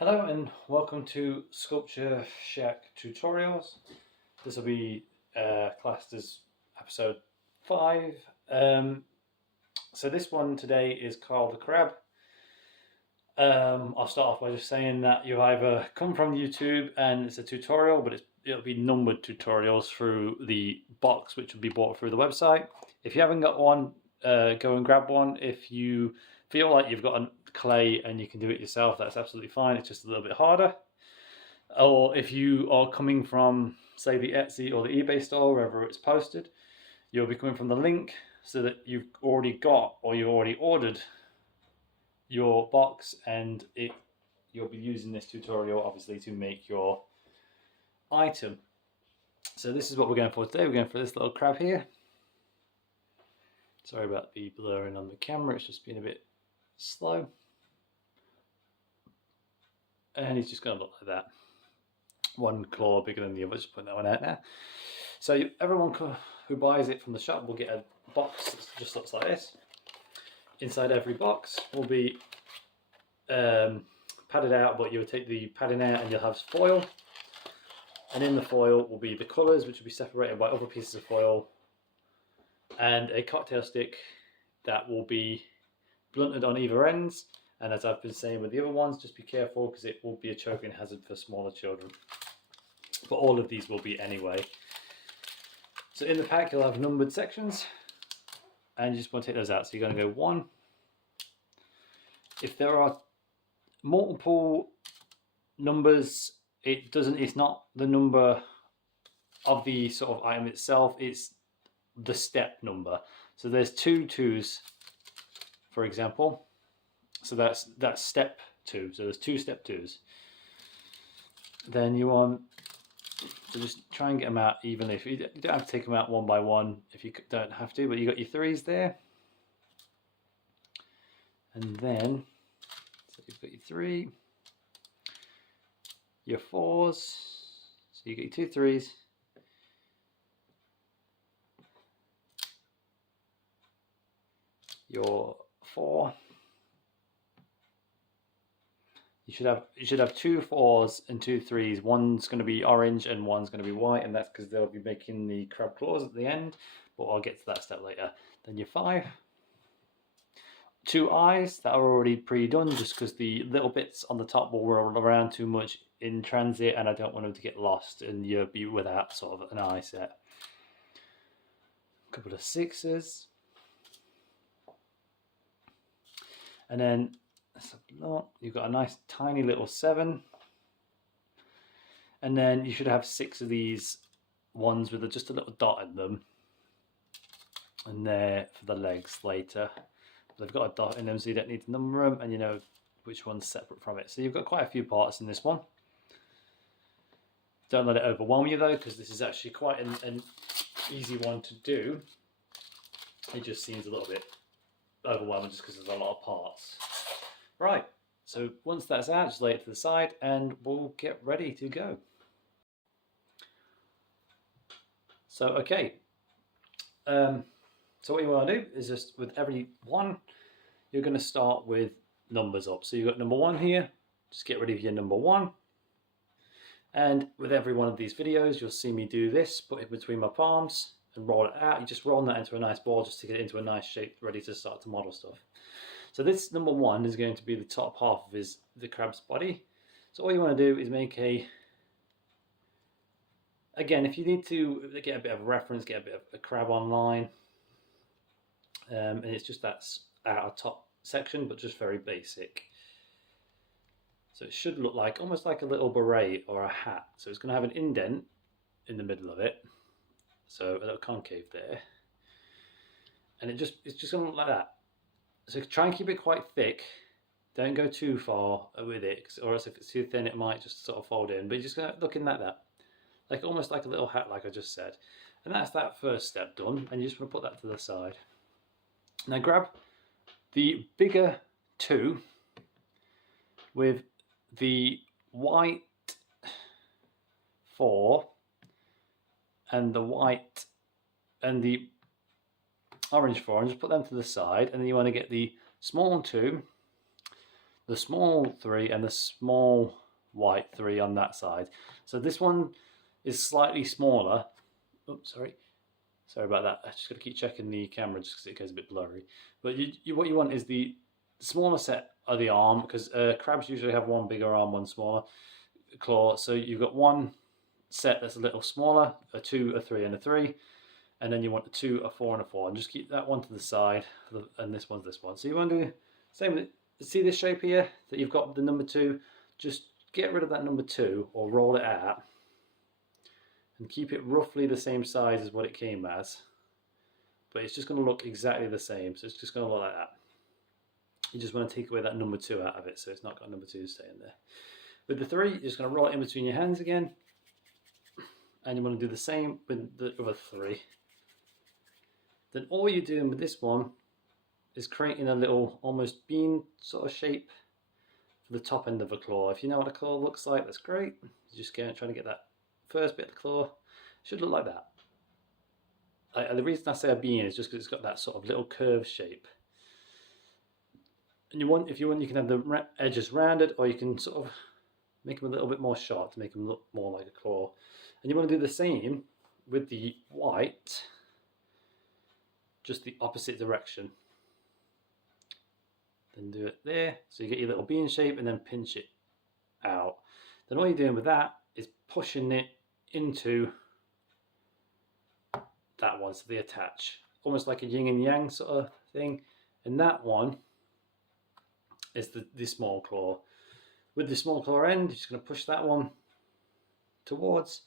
Hello and welcome to Sculpture Shack Tutorials. This will be classed as episode 5. So this one today is called the crab. I'll start off by just saying that you've either come from YouTube and it's a tutorial, but it'll be numbered tutorials through the box which will be bought through the website. If you haven't got one, go and grab one. If you feel like you've got a clay and you can do it yourself, that's absolutely fine. It's just a little bit harder. Or if you are coming from, say, the Etsy or the eBay store, wherever it's posted, you'll be coming from the link so that you've already got or you've already ordered your box, and you'll be using this tutorial obviously to make your item. So this is what we're going for today. We're going for this little crab here. Sorry about the blurring on the camera, it's just been a bit slow. And he's just going to look like that. One claw bigger than the other, just putting that one out now. So everyone who buys it from the shop will get a box that just looks like this. Inside every box will be padded out, but you'll take the padding out and you'll have foil. And in the foil will be the colours, which will be separated by other pieces of foil, and a cocktail stick that will be blunted on either ends. And as I've been saying with the other ones, just be careful because it will be a choking hazard for smaller children. But all of these will be anyway. So in the pack you'll have numbered sections, and you just want to take those out. So you're going to go 1. If there are multiple numbers, it's not the number of the sort of item itself, it's the step number. So there's 2 2s, for example. So that's step 2. So there's 2 step 2s. Then you want to just try and get them out evenly. If you don't have to take them out one by one if you don't have to, but you got your 3s there. And then, so you've got your 3, your 4s. So you get your 2 3s. Your 4. You should have 2 4s and 2 3s. One's going to be orange and one's going to be white, and that's because they'll be making the crab claws at the end. But I'll get to that step later. Then your 5. 2 eyes that are already pre-done, just because the little bits on the top will roll around too much in transit, and I don't want them to get lost, and you'll be without sort of an eye set. A couple of 6s, and then you've got a nice tiny little 7, and then you should have 6 of these ones with just a little dot in them, and they're for the legs later. They've got a dot in them, so you don't need to number them, and you know which one's separate from it. So you've got quite a few parts in this one. Don't let it overwhelm you though, because this is actually quite an easy one to do. It just seems a little bit overwhelming just because there's a lot of parts. Right, so once that's out, just lay it to the side and we'll get ready to go. So okay, so what you want to do is just with every one, you're going to start with numbers up. So you've got number 1 here, just get rid of your number 1. And with every one of these videos, you'll see me do this, put it between my palms and roll it out. You just roll that into a nice ball just to get it into a nice shape, ready to start to model stuff. So this number 1 is going to be the top half of the crab's body. So all you want to do is make again, if you need to get a bit of a reference, get a bit of a crab online, and it's just that outer top section, but just very basic. So it should look like almost like a little beret or a hat. So it's going to have an indent in the middle of it, so a little concave there, and it's just going to look like that. So try and keep it quite thick. Don't go too far with it, or else if it's too thin, it might just sort of fold in. But you're just going to look in like that, like almost like a little hat, like I just said. And that's that first step done. And you just want to put that to the side. Now grab the bigger 2 with the white 4 and the white and the orange 4, and just put them to the side. And then you want to get the small 2, the small 3 and the small white 3 on that side. So this one is slightly smaller. Oops, sorry about that. I just got to keep checking the camera just because it goes a bit blurry. But what you want is the smaller set of the arm, because crabs usually have one bigger arm, one smaller claw. So you've got one set that's a little smaller, a 2, a 3, and a 3. And then you want a 2, a 4, and a 4. And just keep that one to the side, and this one's this one. So you want to do same with, see this shape here that you've got the number 2? Just get rid of that number 2 or roll it out and keep it roughly the same size as what it came as. But it's just going to look exactly the same. So it's just going to look like that. You just want to take away that number 2 out of it, so it's not got number 2 staying there. With the 3, you're just going to roll it in between your hands again. And you want to do the same with the other 3. Then all you're doing with this one is creating a little almost bean sort of shape for the top end of a claw. If you know what a claw looks like, that's great. You're just trying to get that first bit of the claw. It should look like that. The reason I say a bean is just because it's got that sort of little curved shape. And if you want, you can have the edges rounded, or you can sort of make them a little bit more sharp to make them look more like a claw. And you want to do the same with the white, just the opposite direction. Then do it there, so you get your little bean shape, and then pinch it out. Then all you're doing with that is pushing it into that one, so they attach, almost like a yin and yang sort of thing. And that one is the small claw. With the small claw end, you're just going to push that one towards,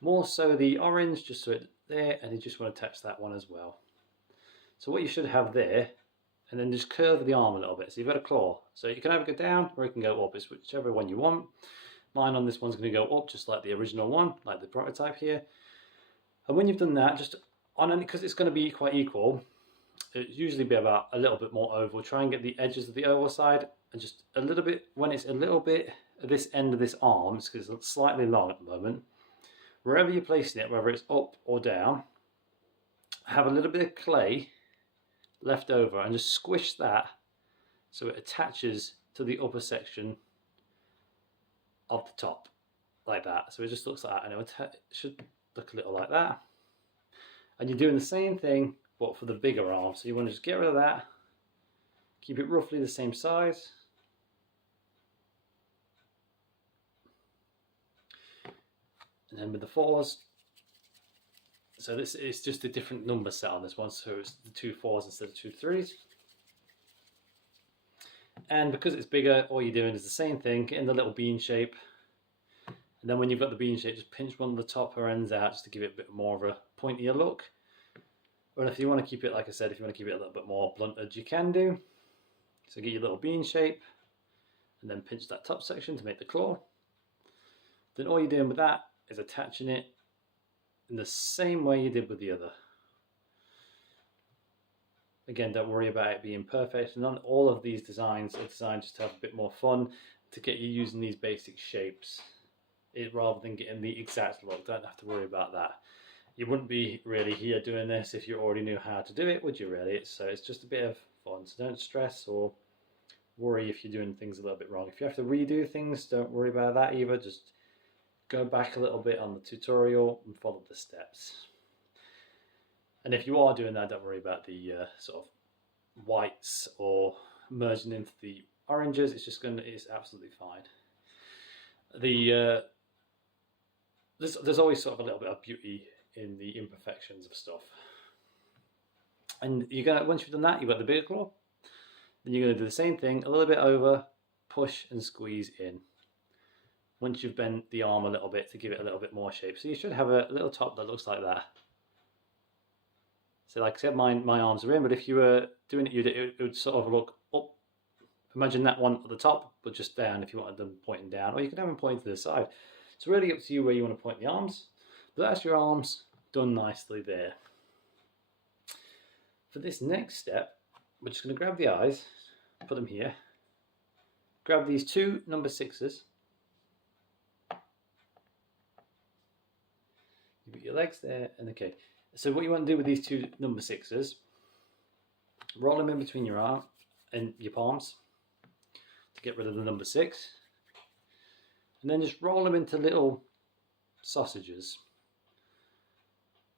more so the orange, just so it's there, and you just want to attach that one as well. So what you should have there, and then just curve the arm a little bit. So you've got a claw, so you can either go down or you can go up. It's whichever one you want. Mine on this one's going to go up, just like the original one, like the prototype here. And when you've done that, just on it, because it's going to be quite equal, it usually be about a little bit more oval. Try and get the edges of the oval side, and just a little bit, when it's a little bit at this end of this arm, because it's slightly long at the moment, wherever you're placing it, whether it's up or down, have a little bit of clay left over and just squish that so it attaches to the upper section of the top, like that. So it just looks like that, and it should look a little like that. And you're doing the same thing but for the bigger arm. So you want to just get rid of that, keep it roughly the same size, and then with the 4s, so this is just a different number set on this one, so it's the 2 4s instead of 2 3s. And because it's bigger, all you're doing is the same thing, getting the little bean shape, and then when you've got the bean shape, just pinch one of the top ends out just to give it a bit more of a pointier look. Or if you want to keep it, like I said, if you want to keep it a little bit more blunted, you can do. So get your little bean shape, and then pinch that top section to make the claw. Then all you're doing with that is attaching it in the same way you did with the other. Again, don't worry about it being perfect. Not all of these designs are designed just to have a bit more fun, to get you using these basic shapes, rather than getting the exact look. Don't have to worry about that. You wouldn't be really here doing this if you already knew how to do it, would you really? So it's just a bit of fun. So don't stress or worry if you're doing things a little bit wrong. If you have to redo things, don't worry about that either. Just go back a little bit on the tutorial and follow the steps. And if you are doing that, don't worry about the sort of whites or merging into the oranges. It's absolutely fine. There's always sort of a little bit of beauty in the imperfections of stuff. And once you've done that, you've got the bigger claw. Then you're going to do the same thing, a little bit over, push and squeeze in. Once you've bent the arm a little bit to give it a little bit more shape. So you should have a little top that looks like that. So like I said, my arms are in, but if you were doing it, it would sort of look up. Imagine that one at the top, but just down if you wanted them pointing down, or you can have them pointing to the side. It's really up to you where you want to point the arms, but that's your arms done nicely there. For this next step, we're just going to grab the eyes, put them here, grab these 2 number 6s, you put your legs there, and okay. So what you want to do with these 2 number 6s, roll them in between your arm and your palms to get rid of the number 6. And then just roll them into little sausages.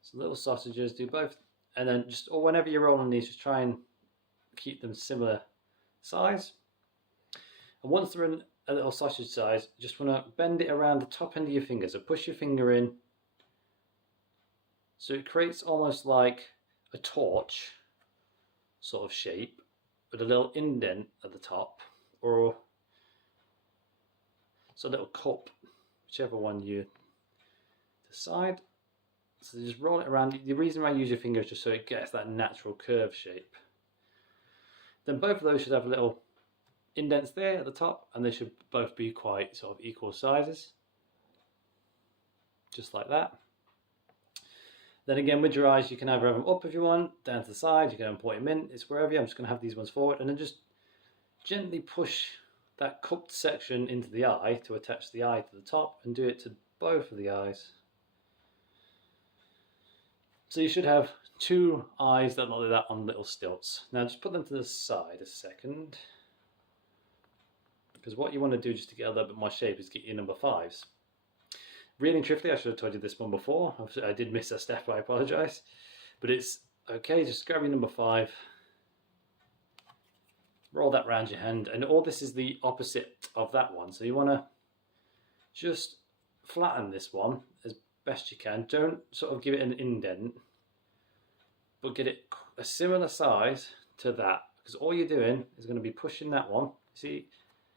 So little sausages, do both. And then just, or whenever you're rolling these, just try and keep them similar size. And once they're in a little sausage size, you just want to bend it around the top end of your finger. So push your finger in. So it creates almost like a torch sort of shape with a little indent at the top, or so a little cup, whichever one you decide. So just roll it around. The reason I use your finger is just so it gets that natural curve shape. Then both of those should have little indents there at the top, and they should both be quite sort of equal sizes. Just like that. Then again, with your eyes, you can either have them up if you want, down to the side, you can point them in, it's wherever you. I'm just going to have these ones forward, and then just gently push that cupped section into the eye to attach the eye to the top, and do it to both of the eyes. So you should have 2 eyes that look like that on little stilts. Now just put them to the side a second, because what you want to do just to get a little bit more shape is get your number 5s. Really and truthfully, I should have told you this one before. I did miss a step, I apologise. But it's okay, just grab your number 5, roll that around your hand, and all this is the opposite of that one. So you want to just flatten this one as best you can. Don't sort of give it an indent, but get it a similar size to that, because all you're doing is going to be pushing that one. See,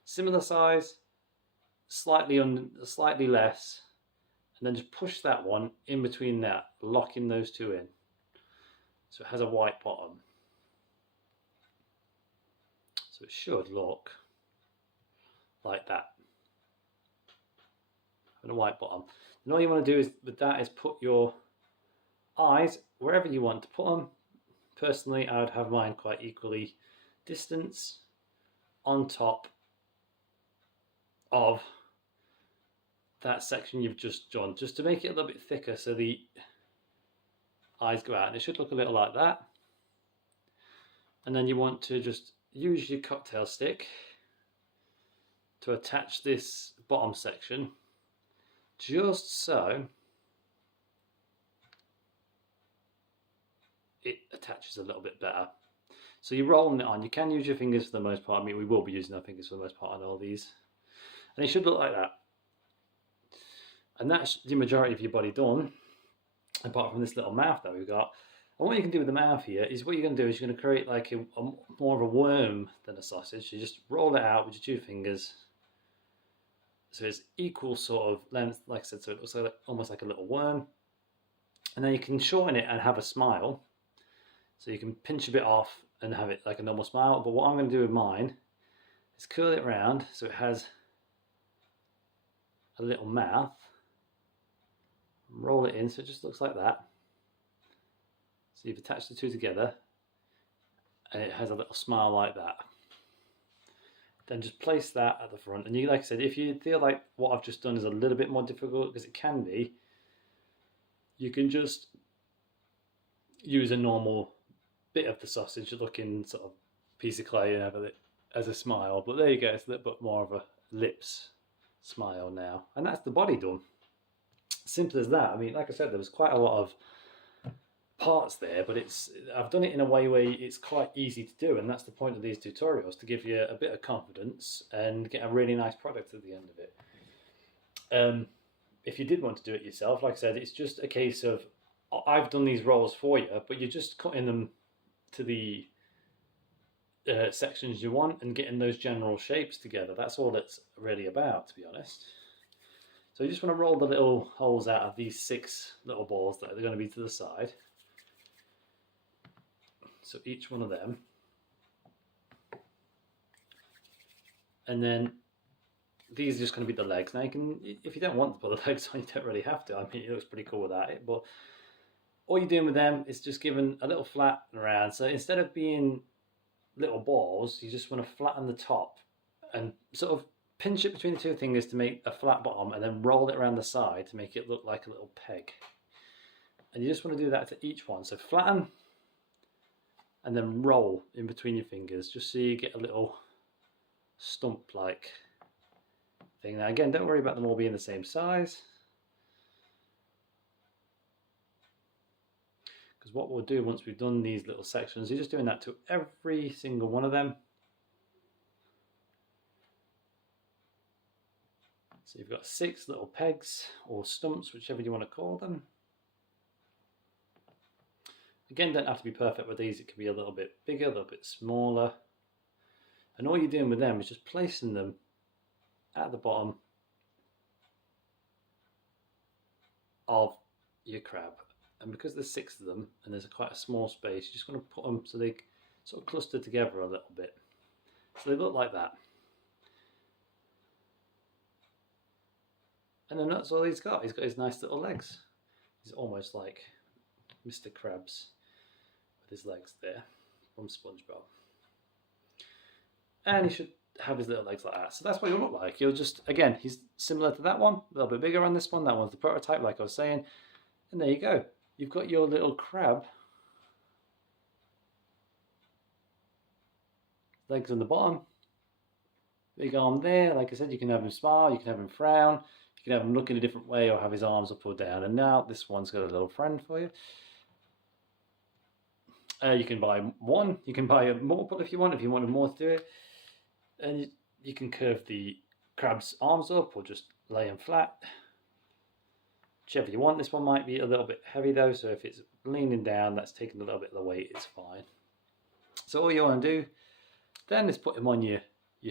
similar size, slightly less. And then just push that one in between that, locking those 2 in. So it has a white bottom. So it should look like that. And a white bottom. And all you want to do is with that is put your eyes wherever you want to put them. Personally, I would have mine quite equally distanced on top of that section you've just drawn, just to make it a little bit thicker so the eyes go out, and it should look a little like that. And then you want to just use your cocktail stick to attach this bottom section just so it attaches a little bit better. So you're rolling it on. You can use your fingers for the most part. I mean, we will be using our fingers for the most part on all these, and it should look like that. And that's the majority of your body done, apart from this little mouth that we've got. And what you can do with the mouth here is, what you're going to do is you're going to create like a more of a worm than a sausage. You just roll it out with your 2 fingers, so it's equal sort of length, like I said, so it looks like almost like a little worm. And then you can shorten it and have a smile. So you can pinch a bit off and have it like a normal smile. But what I'm going to do with mine is curl it round so it has a little mouth. Roll it in so it just looks like that. So you've attached the 2 together and it has a little smile like that. Then just place that at the front, and you, like I said, if you feel like what I've just done is a little bit more difficult, because it can be, you can just use a normal bit of the sausage looking sort of piece of clay and have it as a smile. But there you go, it's a little bit more of a lips smile now, and that's the body done. Simple as that. I mean, like I said, there was quite a lot of parts there, but I've done it in a way where it's quite easy to do, and that's the point of these tutorials, to give you a bit of confidence and get a really nice product at the end of it. If you did want to do it yourself, like I said, it's just a case of, I've done these rolls for you, but you're just cutting them to the sections you want and getting those general shapes together. That's all it's really about, to be honest. So you just want to roll the little holes out of these 6 little balls that are going to be to the side. So each one of them. And then these are just going to be the legs. Now you can, if you don't want to put the legs on, you don't really have to. I mean, it looks pretty cool without it. But all you're doing with them is just giving a little flatten around. So instead of being little balls, you just want to flatten the top and sort of pinch it between the 2 fingers to make a flat bottom, and then roll it around the side to make it look like a little peg. And you just want to do that to each one. So flatten and then roll in between your fingers, just so you get a little stump-like thing. Now again, don't worry about them all being the same size, because what we'll do once we've done these little sections, you're just doing that to every single one of them. So you've got 6 little pegs or stumps, whichever you want to call them. Again, don't have to be perfect with these. It can be a little bit bigger, a little bit smaller. And all you're doing with them is just placing them at the bottom of your crab. And because there's 6 of them and there's quite a small space, you're just going to put them so they sort of cluster together a little bit. So they look like that. And then that's all he's got. He's got his nice little legs. He's almost like Mr. Krabs with his legs there from SpongeBob. And he should have his little legs like that. So that's what he'll look like. He'll just, again, he's similar to that one, a little bit bigger on this one. That one's the prototype, like I was saying. And there you go. You've got your little crab. Legs on the bottom. Big arm there. Like I said, you can have him smile, you can have him frown. You can have him look in a different way or have his arms up or down. And now this one's got a little friend for you. You can buy one. You can buy a multiple if you wanted more to do it. And you can curve the crab's arms up or just lay them flat. Whichever you want. This one might be a little bit heavy though. So if it's leaning down, that's taking a little bit of the weight. It's fine. So all you want to do then is put him on your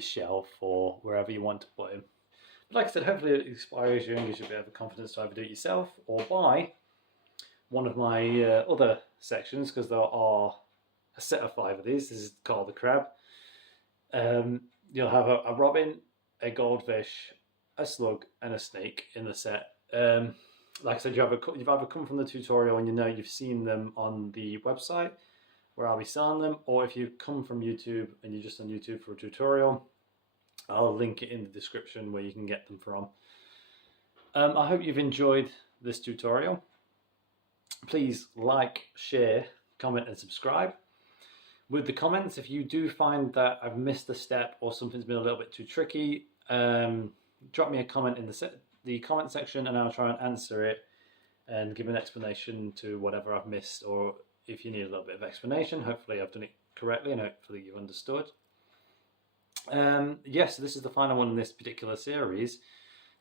shelf or wherever you want to put him. Like I said, hopefully it inspires you and gives you a bit of a confidence to either do it yourself or buy one of my other sections, because there are a set of 5 of these. This is called the crab. You'll have a robin, a goldfish, a slug and a snake in the set. Like I said, you've either come from the tutorial and you've seen them on the website where I'll be selling them, or if you've come from YouTube and you're just on YouTube for a tutorial, I'll link it in the description where you can get them from. I hope you've enjoyed this tutorial. Please like, share, comment and subscribe. With the comments, if you do find that I've missed a step or something's been a little bit too tricky, drop me a comment in the comment section and I'll try and answer it and give an explanation to whatever I've missed, or if you need a little bit of explanation, hopefully I've done it correctly and hopefully you've understood. Yes, this is the final one in this particular series.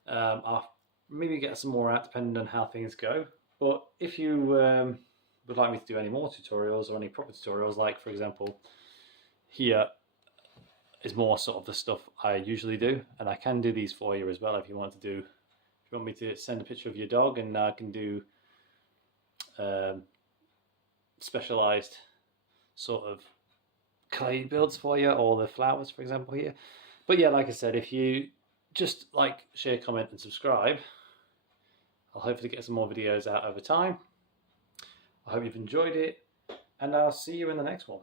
I'll maybe get some more out depending on how things go, but if you would like me to do any more tutorials or any proper tutorials, like for example here is more sort of the stuff I usually do, and I can do these for you as well if you want me to send a picture of your dog, and I can do specialized sort of clay builds for you, or the flowers for example here. But yeah, like I said, if you just like, share, comment and subscribe, I'll hopefully get some more videos out over time. I hope you've enjoyed it and I'll see you in the next one.